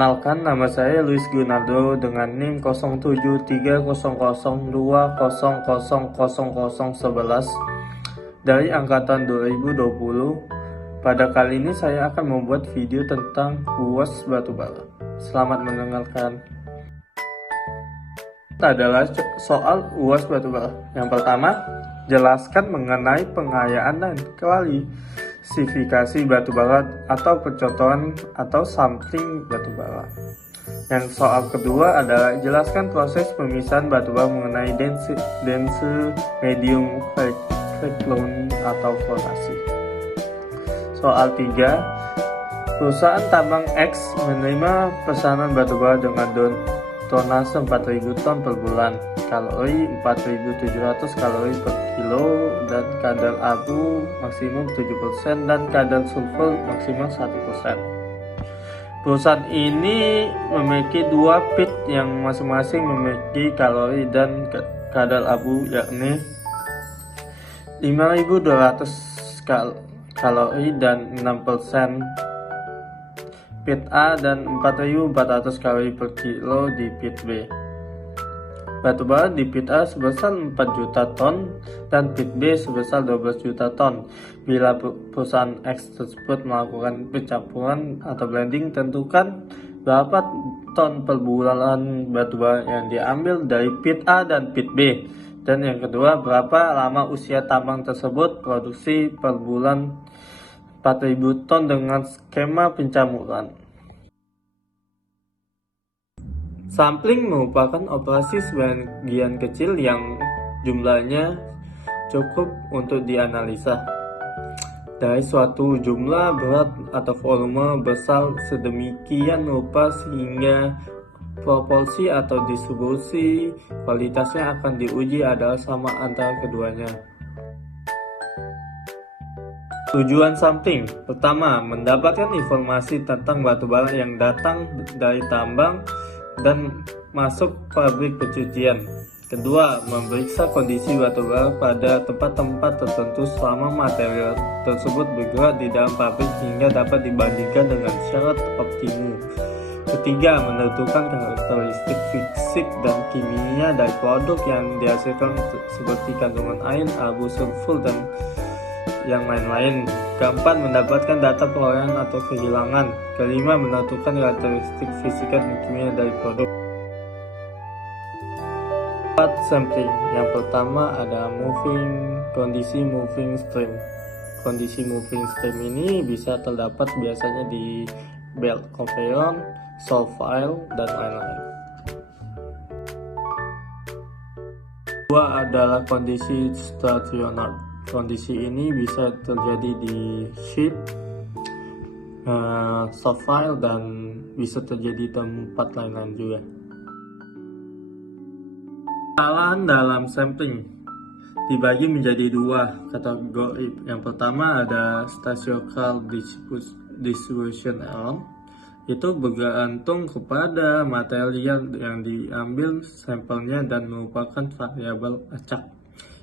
Kenalkan, nama saya Luis Gunardo dengan NIM 0730200011 dari angkatan 2020. Pada kali ini saya akan membuat video tentang UAS batubara. Selamat mendengarkan. Adalah soal UAS batubara. Yang pertama, jelaskan mengenai pengayaan dan klasifikasi batubara atau percontohan atau sampling batubara. Yang soal kedua adalah jelaskan proses pemisahan batubara mengenai dense, medium, crackdown atau flotasi. Soal 3, perusahaan tambang X menerima pesanan batubara dengan tonase 4.000 ton per bulan, kalori 4.700 kalori per kilo, dan kadar abu maksimum 7% dan kadar sulfur maksimal 1%. Perusahaan ini memiliki dua pit yang masing-masing memiliki kalori dan kadar abu yakni 5.200 kalori dan 6% pit A dan 4.400 kalori per kilo di pit B. Batubara di pit A sebesar 4 juta ton dan pit B sebesar 12 juta ton. Bila perusahaan X tersebut melakukan pencampuran atau blending, tentukan berapa ton per bulan batubara yang diambil dari pit A dan pit B. Dan yang kedua, berapa lama usia tambang tersebut produksi per bulan 4.000 ton dengan skema pencampuran. Sampling merupakan operasi sebagian kecil yang jumlahnya cukup untuk dianalisa dari suatu jumlah berat atau volume besar sedemikian rupa sehingga proporsi atau distribusi kualitasnya akan diuji adalah sama antara keduanya. Tujuan sampling pertama, mendapatkan informasi tentang batubara yang datang dari tambang dan masuk pabrik pencucian. Kedua, memeriksa kondisi batubara pada tempat-tempat tertentu selama material tersebut bergerak di dalam pabrik hingga dapat dibandingkan dengan syarat optimum. Ketiga, menentukan karakteristik fisik dan kimia dari produk yang dihasilkan seperti kandungan air, abu, sulfur, dan yang lain-lain. Keempat, mendapatkan data perolehan atau kehilangan. Kelima, menentukan karakteristik fisika dan kimia dari produk. 4. Sampling. Yang pertama ada kondisi moving stream. Kondisi moving stream ini bisa terdapat biasanya di belt conveyor, salt file, dan lain-lain. Kedua adalah kondisi stasioner. Kondisi ini bisa terjadi di sheet, soft file, dan bisa terjadi di tempat lain-lain juga. Kesalahan dalam sampling dibagi menjadi dua kategori. Yang pertama ada stationary distribution error, itu bergantung kepada material yang diambil sampelnya dan merupakan variabel acak.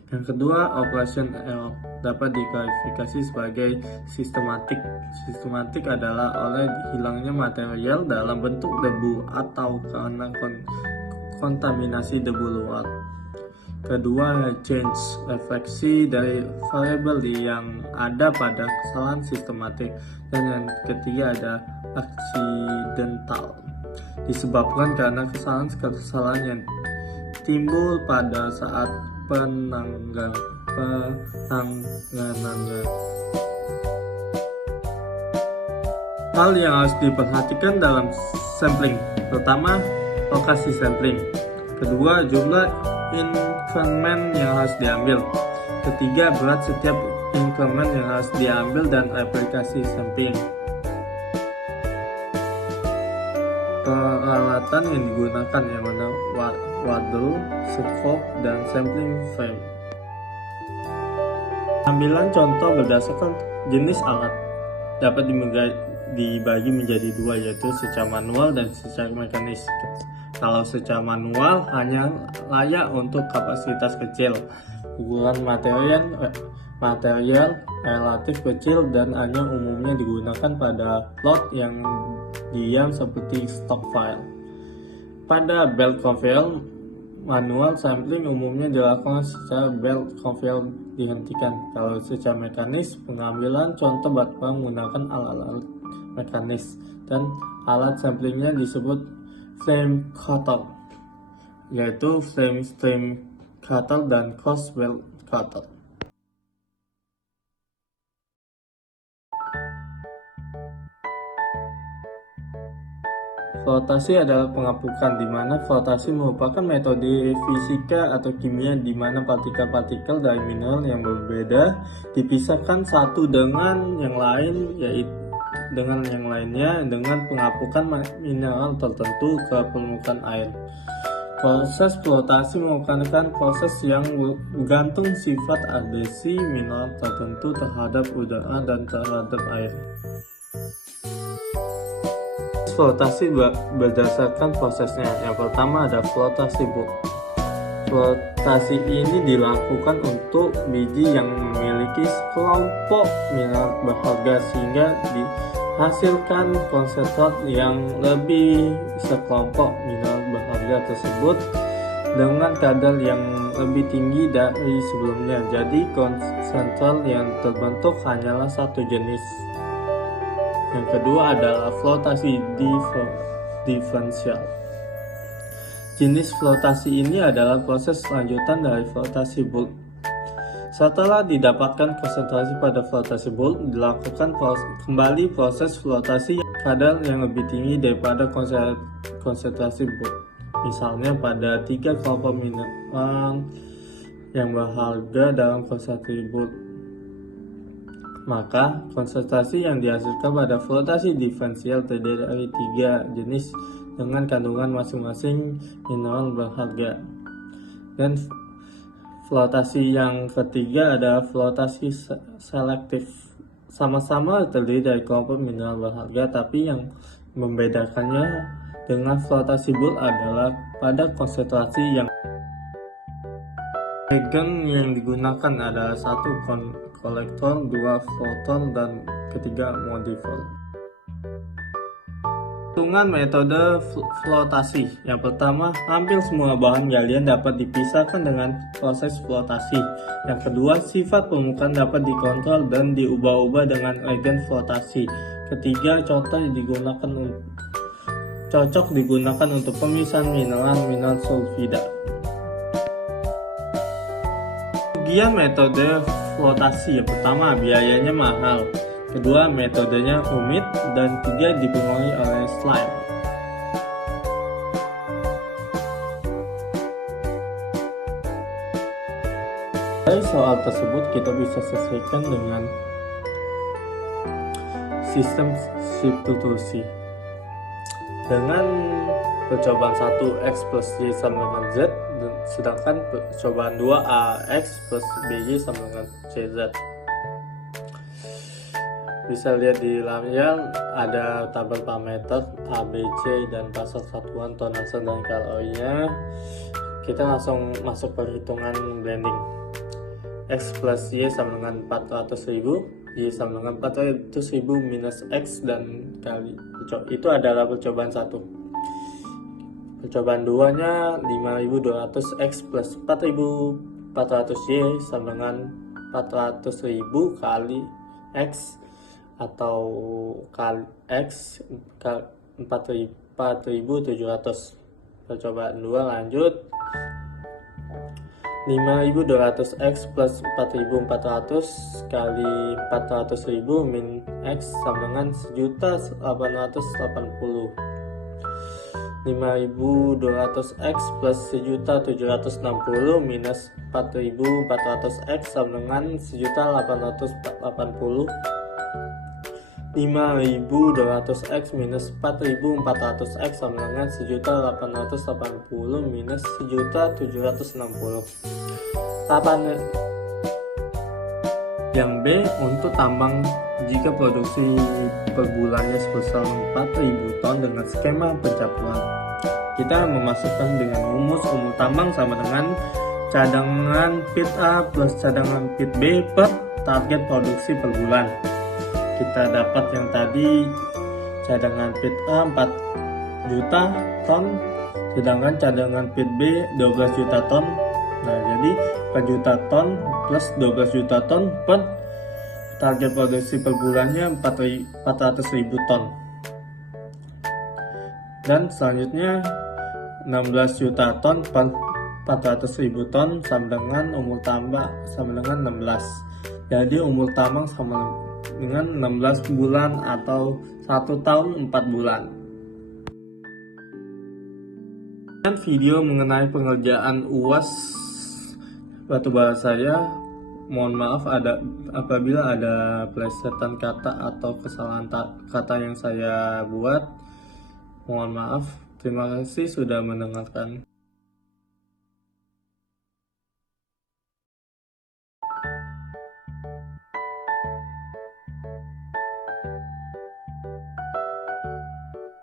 Yang kedua, operation error dapat diklasifikasi sebagai sistematik. Sistematik adalah oleh hilangnya material dalam bentuk debu atau karena kontaminasi debu luar. Kedua, change refleksi dari variabel yang ada pada kesalahan sistematik. Dan yang ketiga ada accidental, disebabkan karena kesalahan yang timbul pada saat penanganannya. Hal yang harus diperhatikan dalam sampling: pertama, lokasi sampling. Kedua, jumlah increment yang harus diambil. Ketiga, berat setiap increment yang harus diambil dan aplikasi sampling. Peralatan yang digunakan yang mana waddle, scope, dan sampling frame. Ambilan contoh berdasarkan jenis alat dapat dibagi menjadi dua, yaitu secara manual dan secara mekanis. Kalau secara manual hanya layak untuk kapasitas kecil, ukuran material relatif kecil dan hanya umumnya digunakan pada plot yang diam seperti stock file. Pada belt conveyor, manual sampling umumnya dilakukan secara belt conveyor dihentikan. Kalau secara mekanis, pengambilan contoh batu menggunakan alat-alat mekanis dan alat samplingnya disebut flame cutter, yaitu flame stream cutter dan cross belt cutter. Flotasi adalah pengapukan, di mana flotasi merupakan metode fisika atau kimia di mana partikel-partikel dari mineral yang berbeda dipisahkan satu dengan yang lain, yaitu dengan yang lainnya dengan pengapukan mineral tertentu ke permukaan air. Proses flotasi merupakan proses yang bergantung sifat adhesi mineral tertentu terhadap udara dan terhadap air. Flotasi berdasarkan prosesnya. Yang pertama ada flotasi bulk. Flotasi ini dilakukan untuk biji yang memiliki sekelompok mineral berharga sehingga dihasilkan konsentrat yang lebih sekelompok mineral berharga tersebut dengan kadar yang lebih tinggi dari sebelumnya. Jadi konsentrat yang terbentuk hanyalah satu jenis. Yang kedua adalah flotasi diferensial. Jenis flotasi ini adalah proses lanjutan dari flotasi bulk. Setelah didapatkan konsentrasi pada flotasi bulk, dilakukan kembali proses flotasi kadar yang lebih tinggi daripada konsentrasi bulk. Misalnya pada 3 kelompok mineral yang berharga dalam konsentrasi bulk, maka konsentrasi yang dihasilkan pada flotasi diferensial terdiri dari 3 jenis dengan kandungan masing-masing mineral berharga. Dan flotasi yang ketiga adalah flotasi selektif. Sama-sama terdiri dari kelompok mineral berharga, tapi yang membedakannya dengan flotasi bulk adalah pada konsentrasi yang reagen yang digunakan adalah 1 kolektor, 2 floater, dan ketiga modifier. Hitungan metode flotasi. Yang pertama, hampir semua bahan galian dapat dipisahkan dengan proses flotasi. Yang kedua, sifat permukaan dapat dikontrol dan diubah-ubah dengan reagen flotasi. Ketiga, cocok digunakan untuk pemisahan mineral sulfida. Kerugian metode flotasi. Yang pertama, biayanya mahal. Kedua, metodenya rumit. Dan tiga, dipengaruhi oleh slime. Dari soal tersebut kita bisa selesaikan dengan sistem substitusi. Dengan percobaan 1 X plus Y sama dengan Z, sedangkan percobaan 2 AX plus BY sama dengan CZ. Bisa lihat di layar ada tabel parameter ABC dan pasar satuan tonase dan kalorinya. Kita langsung masuk perhitungan blending. X plus Y sama dengan 400.000, Y sama dengan 400.000 minus X dan kali. Itu adalah percobaan 1. Percobaan 2 nya 5.200 X plus 4.400 Y sama dengan 400.000 kali X atau kali X 4.700. Percobaan 2 lanjut. 5.200 X plus 4.400 kali 400.000 min X sama dengan 1.880. 5.200 X plus 1.760 minus 4.400 X sama dengan 1.880. 5.200 X minus 4.400 X sama dengan 1.880 minus 1.760. Yang B untuk tambang jika produksi per bulannya sebesar 4.000 ton dengan skema pencampuran. Kita memasukkan dengan rumus tambang sama dengan cadangan pit A plus cadangan pit B per target produksi per bulan. Kita dapat yang tadi cadangan feed A 4 juta ton, sedangkan cadangan feed B 12 juta ton. Nah, jadi 4 juta ton plus 12 juta ton per target produksi per bulannya 400.000 ton. Dan selanjutnya 16 juta ton per 400.000 ton sama dengan umur tambak sama dengan 16. Jadi umur tambang sama dengan 16 bulan atau 1 tahun 4 bulan. Dan video mengenai pengerjaan UAS batubara saya, mohon maaf apabila ada plesetan kata atau kesalahan kata yang saya buat. Mohon maaf. Terima kasih sudah mendengarkan.